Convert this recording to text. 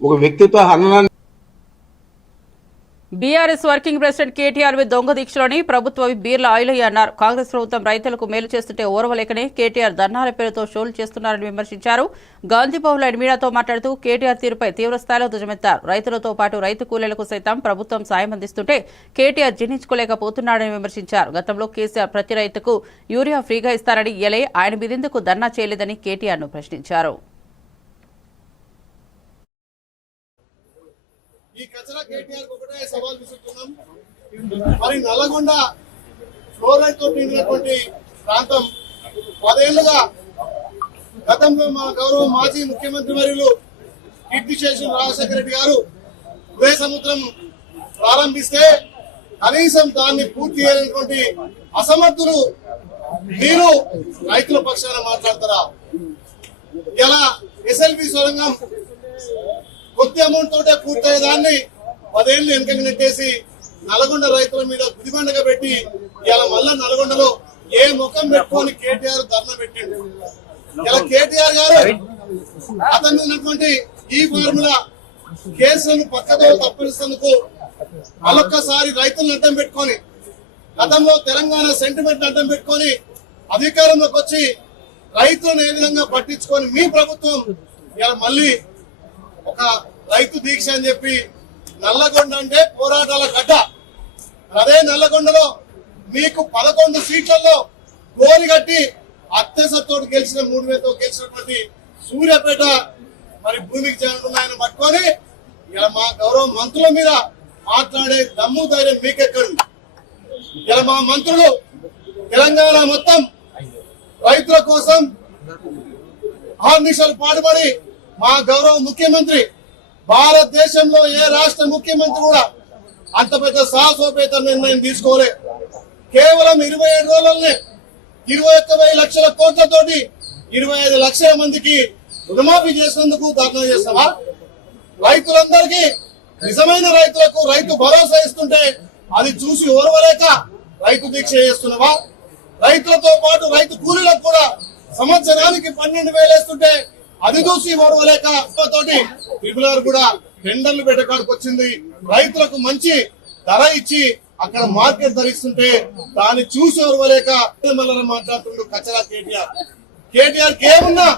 ఒక వ్యక్తితో హననాన్ని బీఆర్ఎస్ వర్కింగ్ ప్రెసిడెంట్ కేటీఆర్ వి దొంగ దీక్షలోని ప్రభుత్వ బీర్ల ఆయిలయ్య అన్నారు. కాంగ్రెస్ ప్రభుత్వం రైతులకు మేలు చేస్తుంటే ఓర్వలేకనే కేటీఆర్ ధర్నాల పేరుతో షోలు చేస్తున్నారని విమర్శించారు. గాంధీభవన్లో ఆయన మీడియాతో మాట్లాడుతూ కేటీఆర్ తీరుపై తీవ్రస్థాయిలో దుజమెత్తారు రైతులతో పాటు రైతు కూలీలకు సైతం ప్రభుత్వం సాయం అందిస్తుంటే కేటీఆర్ జీర్ణించుకోలేకపోతున్నాడని విమర్శించారు. గతంలో కేసీఆర్ ప్రతి రైతుకు యూరియా ఫ్రీగా ఇస్తారని ఎలే ఆయన మీదెందుకు ధర్నా చేయలేదని కేటీఆర్ను ప్రశ్నించారు. ఈ కచరా కేటీఆర్ ఒకటే సవాల్ విసురుతున్నాం. మరి నల్లగొండ ఫ్లోరైడ్తో నిండినటువంటి ప్రాంతం పదేళ్ళుగా గతంలో మా గౌరవ మాజీ ముఖ్యమంత్రి మరియు కీర్తి శేషులు రాజశేఖర రెడ్డి గారు ఉదయ సముద్రం ప్రారంభిస్తే కనీసం దాన్ని పూర్తి చేయనటువంటి అసమర్థులు మీరు రైతుల పక్షాన మాట్లాడతారా? ఇలా ఎస్ఎల్బి సొరంగం కొద్ది అమౌంట్ తోటే పూర్తయ్యే దాన్ని పదేళ్ళు వెనకకి నెట్టేసి నల్గొండ రైతుల మీద గుదిబండగా పెట్టి ఇలా మళ్ళా నల్గొండలో ఏ ముఖం పెట్టుకొని కేటీఆర్ ధర్నా పెట్టిండు. ఇలా కేటీఆర్ గారు అతని ఉన్నటువంటి ఈ ఫార్ములా కేసులను పక్కతో తప్పిస్తున్నందుకు మళ్ళొక్కసారి రైతులను అడ్డం పెట్టుకొని గతంలో తెలంగాణ సెంటిమెంట్ అడ్డం పెట్టుకొని అధికారంలోకి వచ్చి రైతులను ఏ విధంగా పట్టించుకొని మీ ప్రభుత్వం ఇలా మళ్ళీ ఒక రైతు దీక్ష అని చెప్పి నల్లగొండ అంటే పోరాటాల గడ్డ. అదే నల్లగొండలో మీకు పదకొండు సీట్లలో గోలు కట్టి అత్యసత్తో గెలిచిన మూడు వేలతో గెలిచినటువంటి సూర్యాపేట మరి భూమికి చేరుకున్నాయని పట్టుకొని ఇలా మా గౌరవ మంత్రుల మీద మాట్లాడే దమ్ము ధైర్యం మీకెక్కడుంది? ఇలా మా మంత్రులు తెలంగాణ మొత్తం రైతుల కోసం ఆర్నిషాలు పాటుపడి మా గౌరవ ముఖ్యమంత్రి భారతదేశంలో ఏ రాష్ట్ర ముఖ్యమంత్రి కూడా అంత పెద్ద సాహసోపేత నిర్ణయం తీసుకోలే. కేవలం ఇరవై ఏడు రోజులనే ఇరవై ఒక్క లక్షల కోట్లతోటి ఇరవై ఐదు లక్షల మందికి రుణమాఫీ చేసినందుకు ధర్నా చేస్తావా రైతులందరికీ నిజమైన రైతులకు రైతు భరోసా ఇస్తుంటే అది చూసి ఓర్వలేక రైతు దీక్ష చేస్తున్నావా? రైతులతో పాటు రైతు కూలీలకు కూడా సంవత్సరానికి పన్నెండు వేలు వేస్తుంటే అది చూసి ఓర్వలేక తోటి ట్రిపులర్ కూడా టెండర్లు పెట్టకాడికి వచ్చింది. రైతులకు మంచి ధర ఇచ్చి అక్కడ మార్కెట్ ధరిస్తుంటే దాన్ని చూసి ఓర్వలేక మళ్ళీ మాట్లాడుతుండు కచరా కేటీఆర్. కేటీఆర్ ఏమున్నా